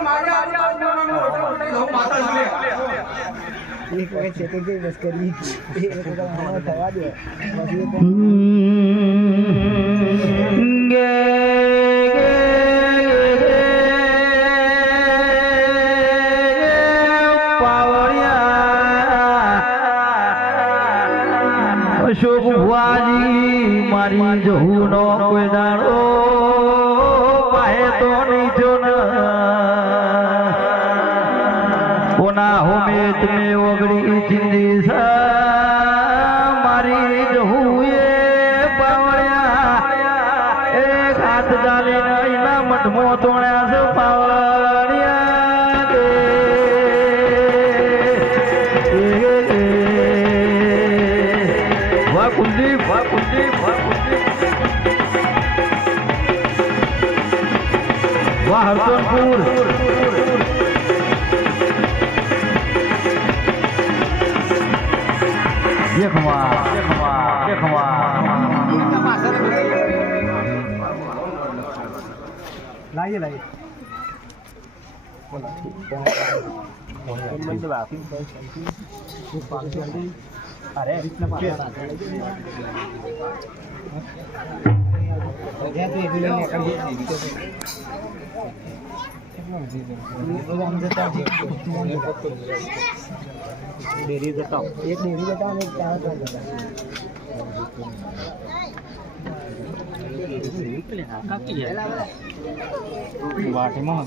આવતા વખત છે. તો એક બસ કરી એ વખત થવા દે પછી ભુવાજી, મારી જહુ નો કોઈ દાડો વાહ હરસોનપુર દેખવા દેખવા દેખવા લાવીએ લાવીએ અરે ડેરી જતા એક ડેરી જતા અને એક ચાર જતા વાટીમાં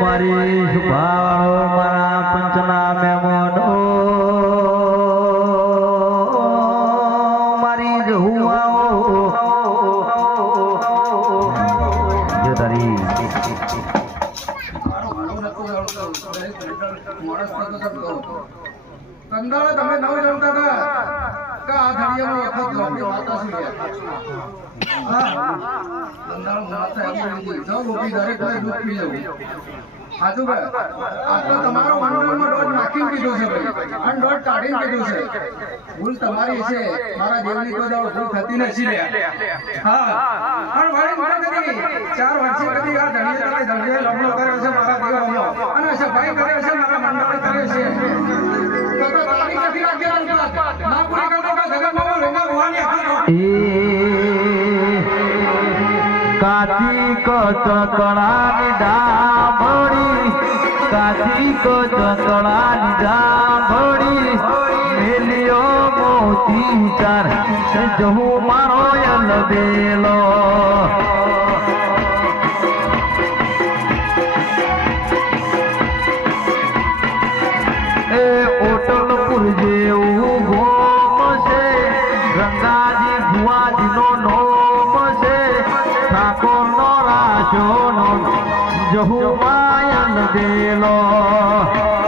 મારા મહેમાનો મારી તમારો મંડળમાં દોઢ નાખીને કીધું છે ભાઈ અને દોઢ કાઢીને કીધું છે ભૂલ તમારી છે મારા દેવની કોઈ ભૂલ થતી નથી હા પણ ચાર વર્ષે કદી આ ધણીએ કાચી કચકડાની ડામડી કાચી કચકડાની ડામડી મેલ્યો મોતી ચાર જહું મારો યલબેલો એ ઠાકોર નો રાશો નો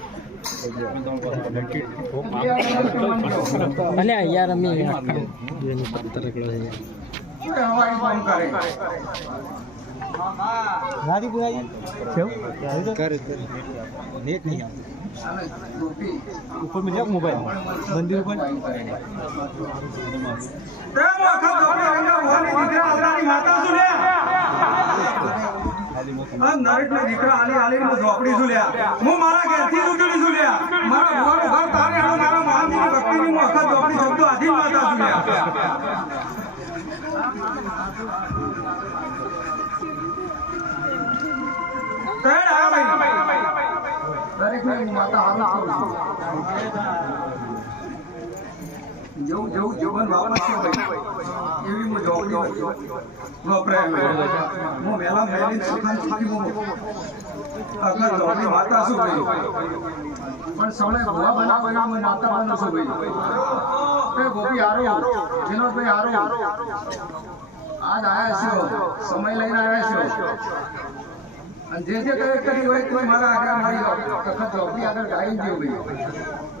અને યાર અમે ઉપર મેં મોબાઈલ. મંદિર ઉપર. માતા આ નરેશના દીકરા આલી આલીને હું ઝોપડી લ્યા હું મારા ઘેરથી ચૂંટણી છું લ્યા મારા ભુવાનું ઘર તારે હાલો મારા મહાનજીની ભક્તિની હું આખા ઝોપડી ઝોપતો આધીન માતા લ્યા આ ભાઈ માતા છું જેવું જેવું જીવન ભાવના છે ભાઈ. એવી હું જોબ વપરાય હું મેલા મેલી સુખન ચૂકી હું અગર જોબની માતા છું ભાઈ પણ સૌને ભવા બના બના હું માતા બનું છું ભાઈ એ ગોપી, હારો. ભાઈ, હારો. આજ આયા છો. સમય લઈને આવ્યા છો. અને જે જે કરી હોય તો મારા આગળ મારી વખત જોબની આગળ ગાઈ ગયો ભાઈ.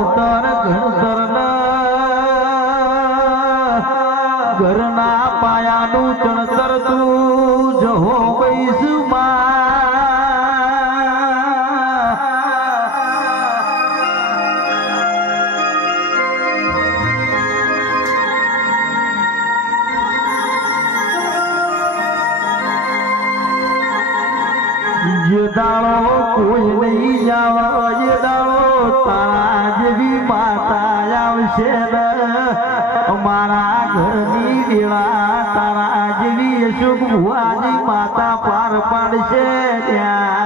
દાડો કોઈ નહીં આવે, એ દાળો તારા જેવી માતા આવશે ને. અમારા ઘરની દેવા તારા જેવી સુખ ભુવાની માતા પાર પાડશે ત્યાં.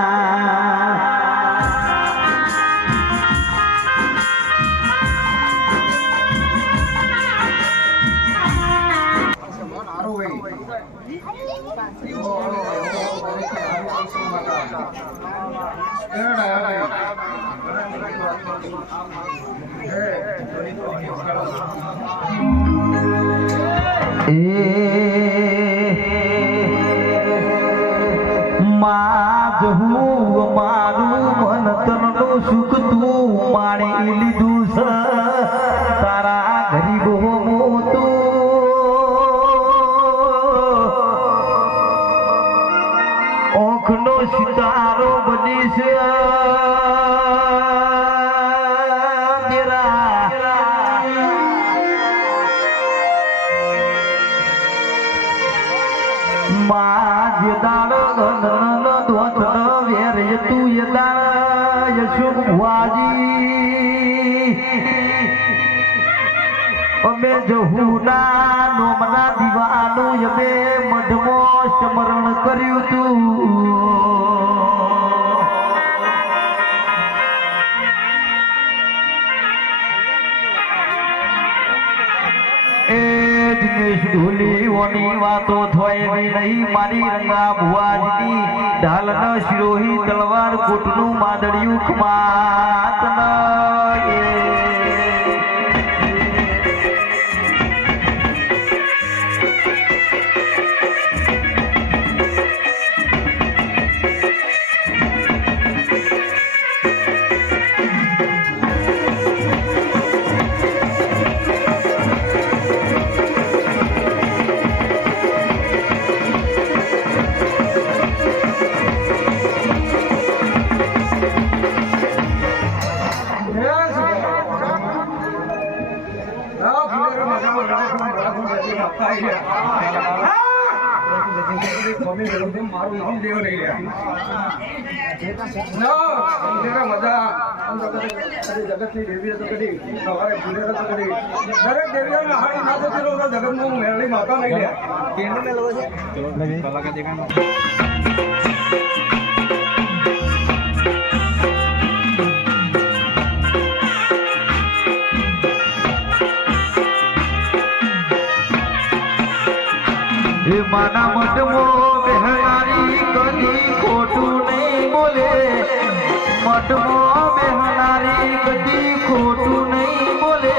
માં જહુના નોમના દીવાનો યમે મઢમો સ્મરણ કર્યું તું. એ દિનેશ ઢોલીઓની વાતો થાય એવી નહીં, મારી રંગા ભુવાજની ઢાલના શિરોહી તલવાર કોટનું માદળિયું ખમાત ન અંધેરા મજા જગતની દેવી તો કદી, સવારે ભૂલે તો કદી. દરેક દેવીઓને હાડી ના થતી જગતમાં મેળવી માતા લઈ રહ્યા. એ માના મઢમો બેહનારી કદી ખોટું નહીં બોલે. મઠમાં બેહનારી કદી ખોટું નહીં બોલે.